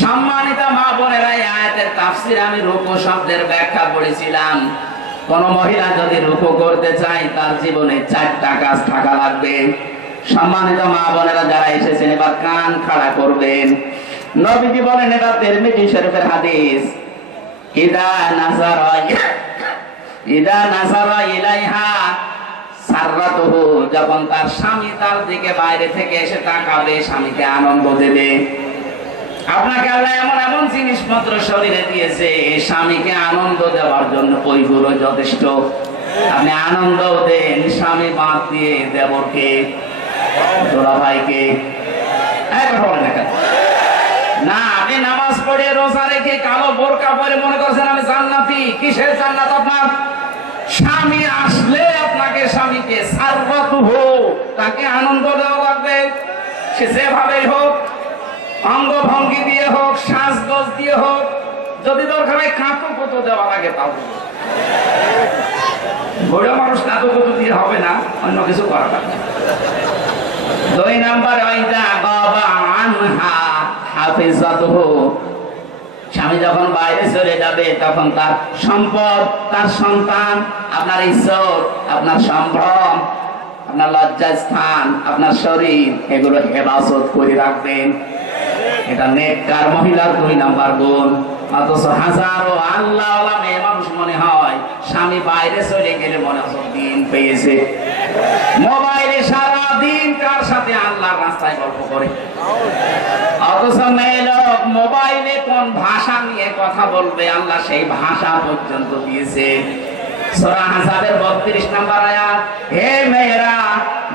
সম্মানিত মা বোনেরা আয়াতের তাফসির আমি রুকু শব্দের ব্যাখ্যা করেছিলাম। কোন মহিলা যদি রুকু করতে চায়, তার জীবনে চারটা কাজ থাকা লাগবে। সম্মানিত মা বোনেরা, যারা এসেছেন, এবার কান খাড়া করবেন। নবীজি বলেন এটা তিরমিজি শরীফের হাদিস। ইদা নাসারা ইদা নাসারা ইলাইহা সাররাতুহু যখন তার স্বামী তার দিকে বাইরে থেকে এসে তাকাবে, স্বামীকে আনন্দ দেবে। আপনাকে আল্লাহ এমন এমন জিনিসপত্র শরীরে দিয়েছে, স্বামীকে আনন্দ দেওয়ার জন্য ওইগুলো যথেষ্ট। আপনি আনন্দ দেন, স্বামী বাদ দিয়ে দেবরকে বলেন না নামাজ পড়ে রেখে কালো মনে করছেন আমি কিসের আপনার? স্বামী আসলে আপনাকে স্বামীকে হোক, তাকে আনন্দ দেওয়া সে হোক অঙ্গ ভঙ্গি দিয়ে হোক শ্বাসগোজ দিয়ে হোক, যদি দরকার হয় কাঁতো কুতো দেওয়া লাগে তাও। বুড়ো মানুষ কাঁতো কুতো দিয়ে হবে না, অন্য কিছু করা লাগবে। দুই নাম্বার, ওইটা বাবা আনহা হাফিজাতুহু। স্বামী যখন বাইরে চলে যাবে, তখন তার সম্পদ, তার সন্তান, আপনার ইজ্জত, আপনার সম্ভ্রম, আপনার লজ্জাস্থান, আপনার শরীর, এগুলো হেফাজত করে রাখবেন। এটা নেককার মহিলার দুই নাম্বার গুণ। অথচ হাজারো আল্লাহ মেয়ে মানুষ মনে হয় স্বামী বাইরে চলে গেলে মনে হয় দিন পেয়েছে। মোবাইলে সারা দিন কার সাথে আল্লাহর রাস্তায় গল্প করে? অথচ মেয়ে লোক মোবাইলে কোন ভাষা নিয়ে কথা বলবে, আল্লাহ সেই ভাষা পর্যন্ত দিয়েছে। সূরা হাসাবের 32 নাম্বার আয়াত, হে মেয়েরা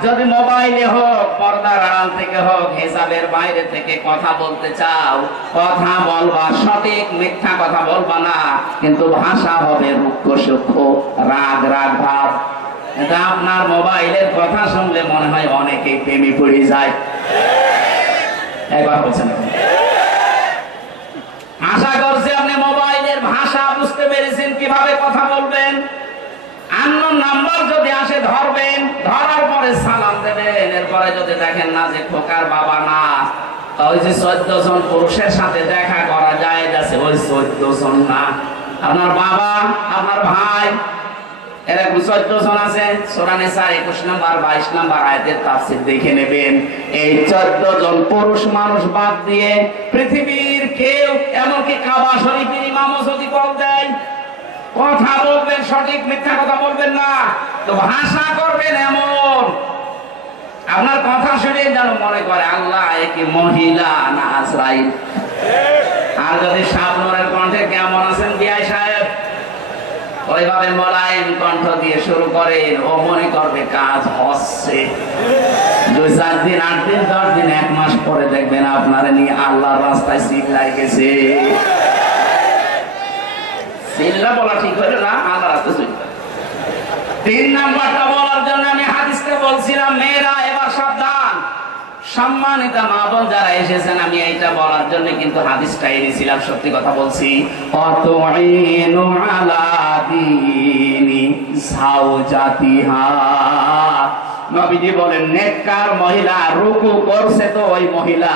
যদি মোবাইলে হোক, পর্দার আড়াল থেকে হোক, হিসাবের বাইরে থেকে কথা বলতে চাও, কথা বলবা সঠিক, মিথ্যা কথা বলবা না, কিন্তু ভাষা হবে রুক্ষ সূক্ষ্ম, রাগ রাগ, ভাব। আপনার মোবাইলের কথা শুনলে মনে হয় অনেকেই প্রেমে পড়ে যায়। একবার বলছেন আশা করছি আপনি মোবাইলের ভাষা বুঝতে পেরেছেন কীভাবে কথা বলবেন আন্ন নাম্বার যদি আসে ধরবেন ধরার পরে সালাম এরপরে যদি দেখেন না যে খোকার বাবা না ওই যে চোদ্দ জন পুরুষের সাথে দেখা করা যায়, যাচ্ছে ওই চোদ্দ জন না। আপনার বাবা, আপনার ভাই এই চোদ্দ জন পুরুষ মানুষ বাদ দিয়ে পৃথিবীর কেউ, এমনকি দেয়, কথা বলবেন, সঠিক মিথ্যা কথা বলবেন না, তো ভাষা করবেন এমন। আপনার কথা শুনে যেন মনে করে, আল্লাহ, এ কি মহিলা না আজরাইল আর যদি শাবনুরের কণ্ঠে কেমন আছেন বিআই সাহেব? ওইভাবে মোলায়েম কণ্ঠ দিয়ে শুরু করেন, ও মনে করবে কাজ হচ্ছে। দুই, চার দিন, আট দিন, দশ দিন, এক মাস পরে দেখবেন আপনারা নিয়ে আল্লাহর রাস্তায় সিট গেছে। সিল্লা বলা ঠিক হলো না আল্লাহ রাস্তায় তিন নাম্বারটা বলার জন্য আমি হাদিসকে বলছিলাম, মেয়েরা, এবার সাবধান। সম্মানিত মা বোন যারা এসেছেন, আমি এইটা বলার জন্য কিন্তু হাদিসটা এনেছিলাম সত্যি কথা বলছি। আলা নবীজি বলেন, নেককার মহিলা রুকু করছে তো ওই মহিলা।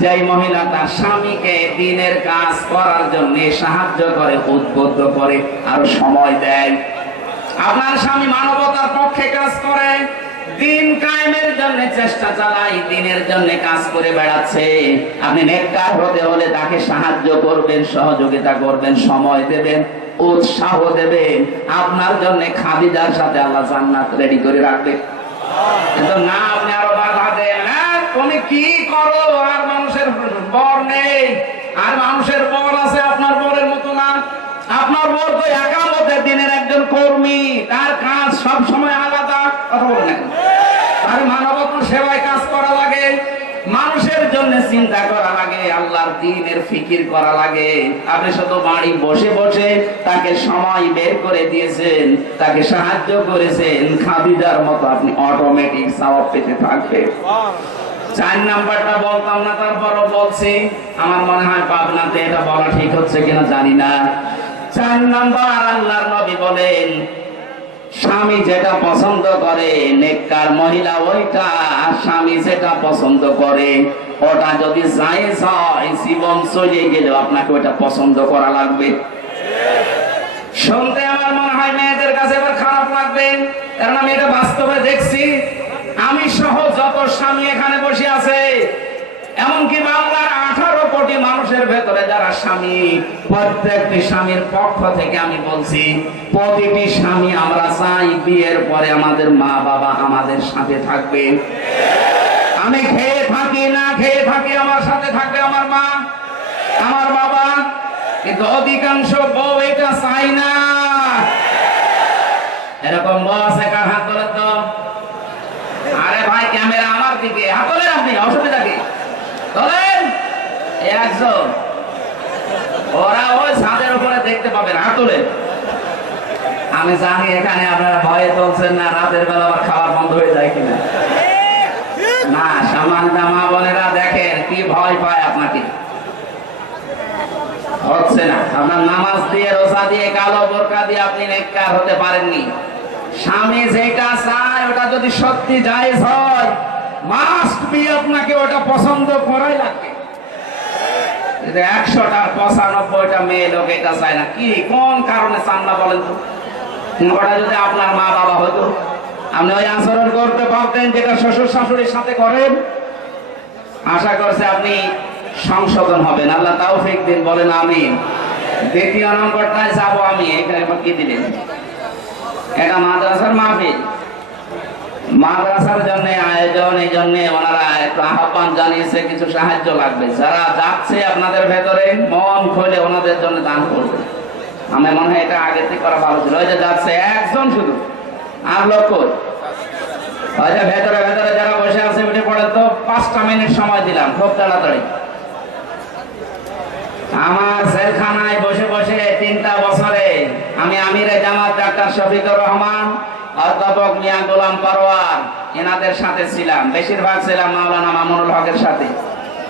যেই মহিলা তার স্বামীকে দিনের কাজ করার জন্য সাহায্য করে, উদ্বুদ্ধ করে, আর সময় দেয়। আপনার স্বামী মানবতার পক্ষে কাজ করে দিন কায়েমের জন্য চেষ্টা চালাই, দিনের জন্য কাজ করে বেড়াচ্ছে। আপনি নেককার হতে হলে তাকে সাহায্য করবেন, সহযোগিতা করবেন, সময় দেবেন, উৎসাহ দেবেন। আপনার জন্য খাদিজার সাথে আল্লাহ জান্নাত রেডি করে রাখবে। কিন্তু না, আপনি আরও বাধা দেন হ্যাঁ? তুমি কি করো? আর মানুষের বর নেই। আর মানুষের বর আছে আপনার বরের মতো না। আপনার বর তো একামতের দিনের একজন কর্মী তার কাজ সব সময় আলাদা কথা বলে না তার মানবতার সেবায় কাজ করা লাগে মানুষের জন্য চিন্তা করা লাগে, আল্লাহর দিনের ফিকির করা লাগে। আপনি শুধু বাড়ি বসে বসে তাকে সময় বের করে দিয়েছেন, তাকে সাহায্য করেছেন, খাদিজার মতো আপনি অটোমেটিক সওয়াব পেতে থাকবেন। চার নাম্বারটা বলতাম না, তারপরও বলছি, আমার মনে হয় পাবনাতে এটা বলা ঠিক হচ্ছে কিনা জানি না। চার নাম্বার আল্লাহর নবী বলেন, স্বামী যেটা পছন্দ করে, নেককার মহিলা ওইটা, আর স্বামী যেটা পছন্দ করে। ওটা যদি জায়েজ হয়, জীবন চলে গেলেও আপনাকে ওটা পছন্দ করা লাগবে। শুনতে আমার মনে হয় মেয়েদের কাছে এবার খারাপ লাগবে। কারণ আমি এটা বাস্তবে দেখছি। আমি সহ যত স্বামী এখানে বসে আছে, এমনকি বাংলার আঠারো কোটি মানুষের ভেতরে যারা স্বামী, প্রত্যেকটি স্বামীর পক্ষ থেকে আমি বলছি, প্রতিটি স্বামী আমরা চাই বিয়ের পরে আমাদের মা বাবা আমাদের সাথে থাকবে। আমি খেয়ে থাকি, না খেয়ে থাকি, আমার সাথে থাকবে আমার মা, আমার বাবা। কিন্তু অধিকাংশ বউ এটা চাই না। এরকম আছে কার হাত তোলেন তো? আরে ভাই, ক্যামেরা আমার দিকে। হাত তোলেন আপনি, অসুবিধা কি? তোলেন একজন। ওরা ওই ছাদের উপরে দেখতে পাবেন হাত তোলেন আমি জানি এখানে আপনারা ভয়ে চলছেন না, রাতের বেলা আবার খাবার বন্ধ হয়ে যায় কিনা। না সামান্য মা বোনেরা দেখেন কি ভয় পায় আপনাকে। হচ্ছে না। আপনার নামাজ দিয়ে, রোজা দিয়ে, কালো বোরকা দিয়ে আপনি নেককার হতে পারেননি। স্বামী যেটা চায়, ওটা যদি সত্যি জায়েজ হয় মাস্ট বি আপনাকে ওটা পছন্দ করাই লাগবে। কিন্তু একশোটার পঁচানব্বইটা মেয়ে লোক এটা চায় না, কি কোন কারণে চান না বলেন তো? ওটা যদি আপনার মা বাবা হতো। আপনি ওই আচরণ করতে পারতেন যেটা শ্বশুর শাশুড়ির সাথে করেন। আশা করছে আপনি সংশোধন হবেন। আল্লাহ তাও ফেক দিন, বলেন আমি দ্বিতীয় নম্বরটায় যাব আমি এখানে কি দিলেন? এটা মাদ্রাসার মাহফিল। মাদ্রাসার জন্য আয়োজন, এই জন্য ওনারা একটু আহ্বান জানিয়েছে, কিছু সাহায্য লাগবে। যারা যাচ্ছে আপনাদের ভেতরে, মন খুলে ওনাদের জন্য দান করবে। আমার মনে হয় এটা আগে থেকে করা ভালো ছিল। ওই যে যাচ্ছে একজন শুধু। রহমান, অধ্যাপক মিয়া গোলাম পারোয়ার, এনাদের সাথে ছিলাম। বেশিরভাগ ছিলাম মাওলানা মামুনুল হকের সাথে।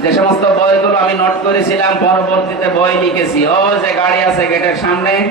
যে সমস্ত বইগুলো আমি নোট করেছিলাম, পরবর্তীতে বই লিখেছি। ও যে গাড়ি আছে গেটের সামনে